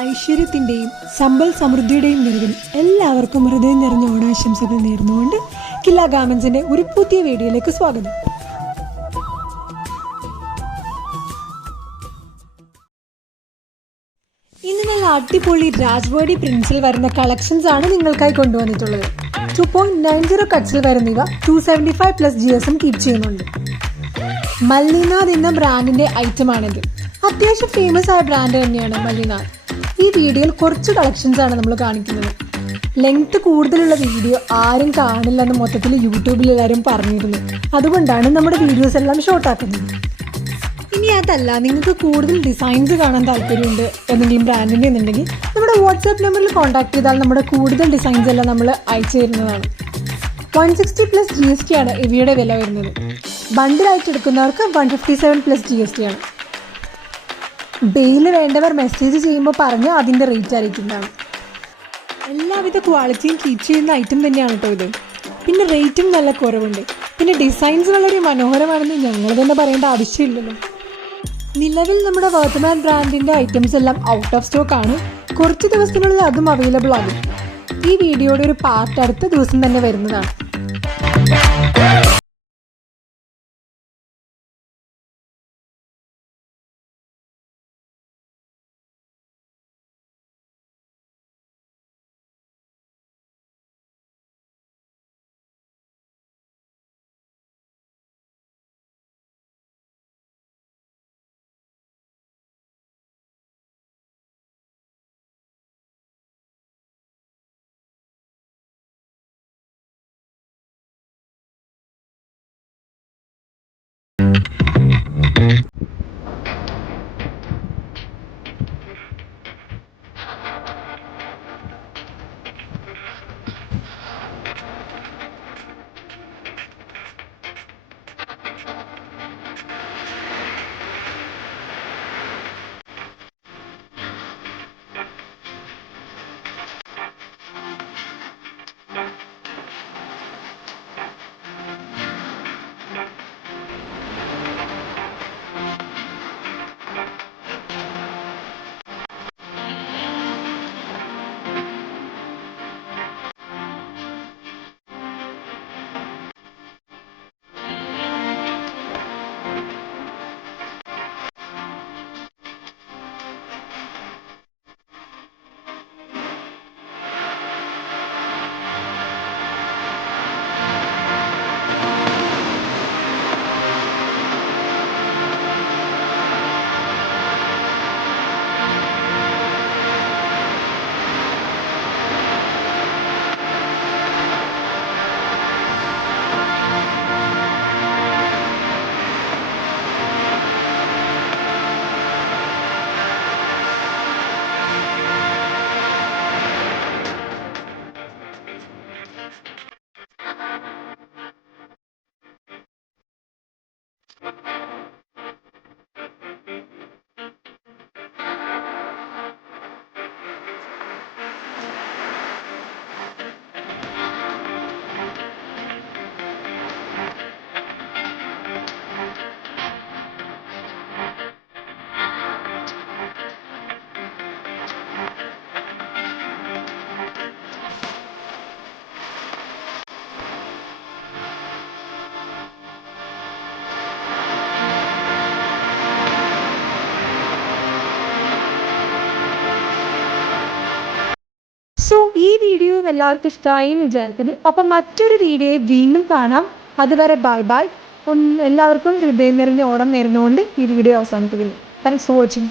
ഐശ്വര്യത്തിൻ്റെയും സമ്പൽ സമൃദ്ധിയുടെയും നിറവിൽ എല്ലാവർക്കും ഹൃദയം നിറഞ്ഞ ഓണാശംസകൾ നേർന്നുകൊണ്ട് കില്ല ഗാർമെന്റ്സിന്റെ ഒരു പുതിയ വീഡിയോയിലേക്ക് സ്വാഗതം. ഇന്ന് നല്ല അടിപൊളി രാജ്വാടി പ്രിന്റ്സിൽ വരുന്ന കളക്ഷൻസ് ആണ് നിങ്ങൾക്കായി കൊണ്ടുവന്നിട്ടുള്ളത്. 2.90 കട്ട്സിൽ വരുന്നവ 275+ GSM കീപ്പ് ചെയ്യുന്നുണ്ട്. മല്ലിനാഥ് എന്ന ബ്രാൻഡിന്റെ ഐറ്റമാണിത്. അത്യാവശ്യം ഫേമസ് ആയ ബ്രാൻഡ് തന്നെയാണ് മല്ലിനാഥ്. ഈ വീഡിയോയിൽ കുറച്ച് കളക്ഷൻസ് ആണ് നമ്മൾ കാണിക്കുന്നത്. ലെങ്ത് കൂടുതലുള്ള വീഡിയോ ആരും കാണില്ലെന്ന് മൊത്തത്തിൽ യൂട്യൂബിൽ എല്ലാവരും പറഞ്ഞിരുന്നു. അതുകൊണ്ടാണ് നമ്മുടെ വീഡിയോസ് എല്ലാം ഷോർട്ടാക്കുന്നത്. ഇനി അതല്ല, നിങ്ങൾക്ക് കൂടുതൽ ഡിസൈൻസ് കാണാൻ താല്പര്യമുണ്ട് എന്തെങ്കിലും ബ്രാൻഡിൻ്റെ എന്നുണ്ടെങ്കിൽ നമ്മുടെ വാട്സാപ്പ് നമ്പറിൽ കോൺടാക്ട് ചെയ്താൽ നമ്മുടെ കൂടുതൽ ഡിസൈൻസ് എല്ലാം നമ്മൾ അയച്ചു തരുന്നതാണ്. 160+ GST ആണ് ഇവയുടെ വില വരുന്നത്. ബണ്ടിലായിട്ട് എടുക്കുന്നവർക്ക് 157+ GST ആണ്. ബെയിൽ വേണ്ടവർ മെസ്സേജ് ചെയ്യുമ്പോൾ പറഞ്ഞാൽ അതിൻ്റെ റേറ്റ് അറിയിക്കുന്നതാണ്. എല്ലാവിധ ക്വാളിറ്റിയും കീപ്പ് ചെയ്യുന്ന ഐറ്റം തന്നെയാണ് കേട്ടോ ഇത്. പിന്നെ റേറ്റും നല്ല കുറവുണ്ട്. പിന്നെ ഡിസൈൻസ് വളരെ മനോഹരമാണെന്ന് ഞങ്ങൾ തന്നെ പറയേണ്ട ആവശ്യമില്ലല്ലോ. നിലവിൽ നമ്മുടെ വർത്തമാൻ ബ്രാൻഡിൻ്റെ ഐറ്റംസ് എല്ലാം ഔട്ട് ഓഫ് സ്റ്റോക്ക് ആണ്. കുറച്ച് ദിവസത്തിനുള്ളിൽ അതും അവൈലബിൾ ആകും. ഈ വീഡിയോയുടെ ഒരു പാർട്ട് അടുത്ത ദിവസം തന്നെ വരുന്നതാണ്. ഈ വീഡിയോ എല്ലാവർക്കും ഇഷ്ടമായി വിചാരിക്കുന്നു. അപ്പം മറ്റൊരു വീഡിയോയിൽ വീണ്ടും കാണാം. അതുവരെ ബൈ ബൈ. എല്ലാവർക്കും ഹൃദയം നിറഞ്ഞ ഓണം നേർന്നുകൊണ്ട് ഈ വീഡിയോ അവസാനിപ്പിക്കുന്നു. Thanks for watching.